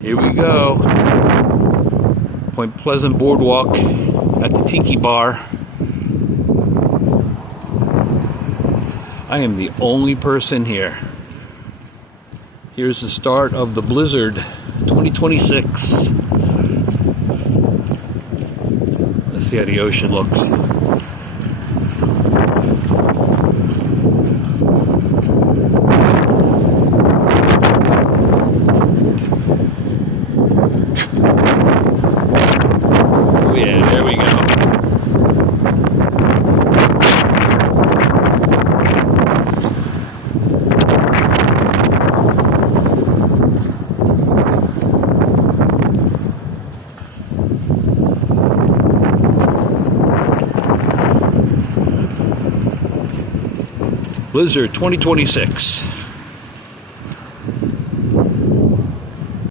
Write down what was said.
Here we go. Point Pleasant Boardwalk at the Tiki Bar. I am the only person here. Here's the start of the blizzard 2026. Let's see how the ocean looks. Oh yeah, there we go. Blizzard 2026.